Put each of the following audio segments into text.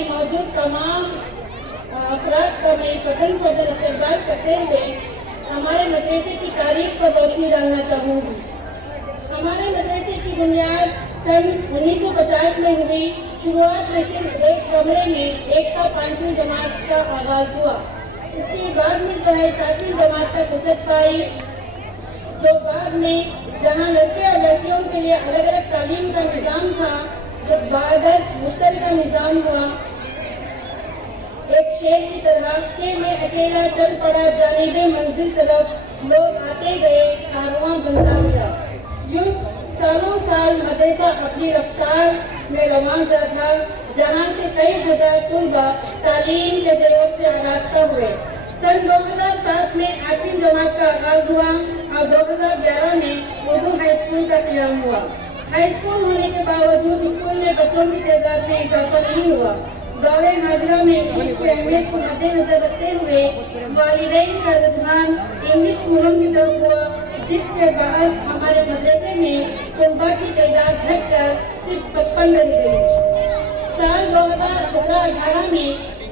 میں موجود تمام افراد کا میں قدم قدم استقبال کرتے ہوئے ہمارے مدرسے کی تاریخ پر روشنی ڈالنا چاہوں گی۔ ہمارے مدرسے کی بنیاد سن 1950 میں ہوئی۔ شروعات میں صرف ایک کمرے میں ایک تا 5ویں جماعت کا آغاز ہوا۔ اس کے بعد میں جو ہے 7ویں جماعت تک وسعت پائی، جو بعد میں جہاں لڑکے اور لڑکیوں کے لیے الگ الگ تعلیم کا نظام تھا، جب بعد مشترکہ نظام ہوا، ایک شیر کی طرح کہ میں اکیلا چل پڑا جانب منزل طرف، لوگ آتے گئے کارواں بنتا گیا۔ یوں سالوں سال مدرسہ اپنی رفتار میں رواں تھا، جہاں سے کئی ہزار طلبہ تعلیم کے ضرورت سے آراستہ ہوئے۔ سن 2007 میں 8ویں جماعت کا آغاز ہوا اور 2011 میں اردو ہائی اسکول کا قیام ہوا۔ ہائی اسکول ہونے کے باوجود اسکول میں بچوں کی تعداد میں اضافہ نہیں ہوا۔ دور حاضرہ میں انگلش کی اہمیت کو مد نظر رکھتے ہوئے والدین کا رجحان انگلش میڈیم کی طرف ہوا، جس کے باعث ہمارے مدرسے میں طلباء کی تعداد گھٹ کر صرف 55 رہ گئی۔ سال 2017-18 میں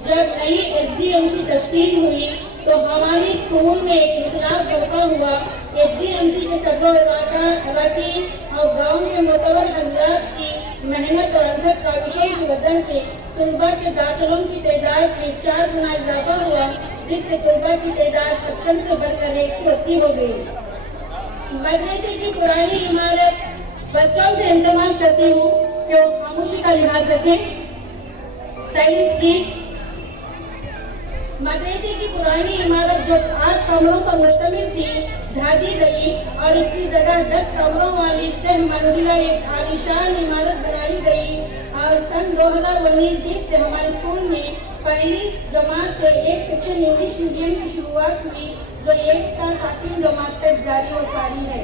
جب نئی SDMC تشکیل ہوئی تو ہمارے اسکول میں ایک انقلاب برپا ہوا۔ SDMC کے صدر و اراکین اور گاؤں کے معتبر حضرات کی محنت اور انتھک کاوشوں کی وجہ سے طلباء کے داخلوں کی تعداد میں 4 گنا اضافہ ہوا، جس سے طلباء کی تعداد 55 سے بڑھ کر 180 ہو گئی۔ مدرسے کی پرانی عمارت بچوں سے التماس کرتی ہوں کہ وہ خاموشی کا لحاظ رکھیں۔ Silence please. مدرسے کی پرانی عمارت جو 8 کمروں پر مشتمل تھی ڈھا دی گئی اور اس کی جگہ 10 کمروں والی 6 منزلہ ایک عالیشان عمارت بنائی گئی، اور سن 2019-20 سے ہمارے اسکول میں پہلی جماعت سے ایک سیکشن انگلش میڈیم کی شروعات ہوئی، جو 1 تا 7ویں جماعت تک جاری و ساری ہے۔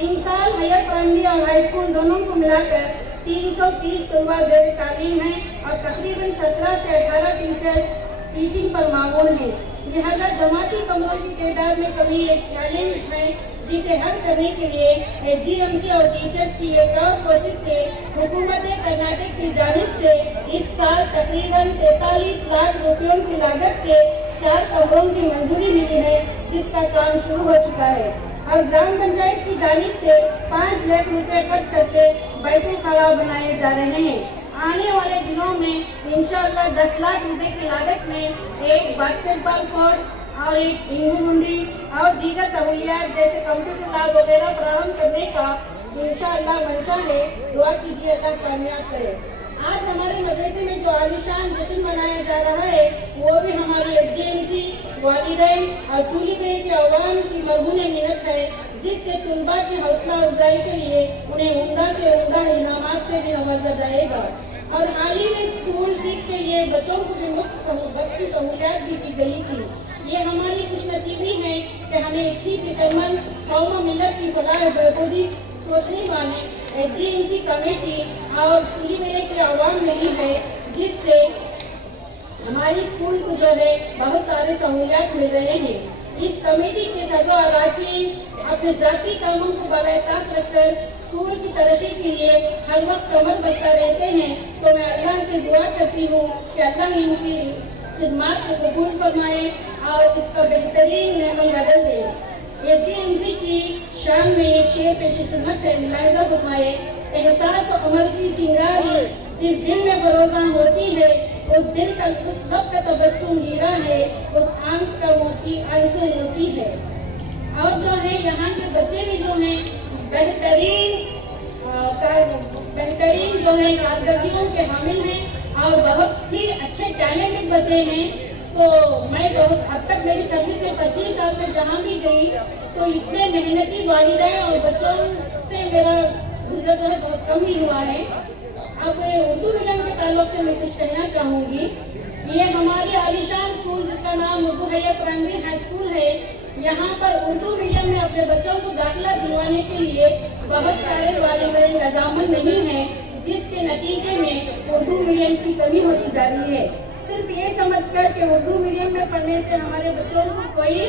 ان سال ہائر پرائمری اور ہائی اسکول دونوں کو ملا کر 330 طلباء زیر تعلیم ہیں اور تقریباً 17 سے 18 ٹیچرز ٹیچنگ پر معمول ہیں۔ لہذا جماعتی کمروں کی تعداد میں کمی ایک چیلنج ہے، جسے حل کرنے کے لیے SDMC اور ٹیچرز کی ایک اور کوشش سے حکومت کرناٹک کی جانب سے اس سال تقریباً 43 لاکھ روپیوں کی لاگت سے 4 کمروں کی منظوری ملی ہے، جس کا کام شروع ہو چکا ہے، اور گرام پنچایت کی جانب سے 5 لاکھ روپے خرچ کر کے بیت الخلا بنائے جا رہے ہیں۔ آنے والے دنوں میں انشاءاللہ 10 لاکھ روپے کی لاگت میں ایک باسکٹ بال کورٹ اور ایک ڈھینگو منڈی اور دیگر سہولیات جیسے کمپیوٹر لیب وغیرہ فراہم کرنے کا انشاءاللہ منشا ہے۔ دعا کیجیے اللہ کامیاب کرے۔ آج ہمارے مدرسے میں جو عالیشان جشن منایا جا رہا ہے، وہ بھی ہماری SDMC، والدین اور سولی میں کے عوام کی مرہون محنت ہے، جس سے طلباء کی حوصلہ افزائی کے لیے انہیں عمدہ سے عمدہ انعامات سے بھی نوازا جائے گا، اور حال ہی میں اسکول ٹرپ کے لیے بچوں کو بھی مفت بس کی سہولیات بھی کی گئی تھی۔ یہ ہماری خوش نصیبی ہے کہ ہمیں اتنی فکر مند قوم و ملت کی فلاح و بہبودی سوچنے والی SDMC کمیٹی اور سولی میلے کے عوام ملی ہے، جس سے ہماری اسکول کو جو ہے بہت سارے سہولیات مل رہے ہیں۔ اس کمیٹی کے صدر و اراکین اپنے ذاتی کاموں کو بالائے طاق رکھ کر اسکول کی ترقی کے لیے ہر وقت کمر بستہ رہتے ہیں، تو میں اللہ سے دعا کرتی ہوں کہ اللہ ان کی خدمات کو قبول فرمائے اور اس کا بہترین نعمت بدل دے۔ SDMC کی شان میں ایک شعر پیش خدمت ہے، ملاحظہ فرمائے۔ احساس و عمل کی چنگاری جس دل میں فروزاں ہوتی ہے، اس دل کا اس وقت کا تبسم گیرا ہے، اس آنکھ کا موتی آنسو موتی ہے۔ اور جو ہے یہاں کے بچے بھی جو ہیں بہترین جو ہے کارکردگیوں کے حامل ہیں اور بہت ہی اچھے ٹیلنٹڈ بچے ہیں۔ تو میں بہت حد تک میری سروس میں 25 سال میں جہاں بھی گئی تو اتنے محنتی والدین اور بچوں سے میرا گزر جو ہے بہت کم ہی ہوا ہے۔ اب اردو میڈیم کے تعلق سے میں کچھ کہنا چاہوں گی۔ یہ ہماری عالیشان اسکول جس کا نام Urdu higher primary high school ہے، یہاں پر اردو میڈیم میں اپنے بچوں کو داخلہ دلوانے کے لیے بہت سارے والدین رضامند نہیں ہیں، جس کے نتیجے میں اردو میڈیم کی کمی ہوتی جا رہی ہے۔ صرف یہ سمجھ کر کہ اردو میڈیم میں پڑھنے سے ہمارے بچوں کو کوئی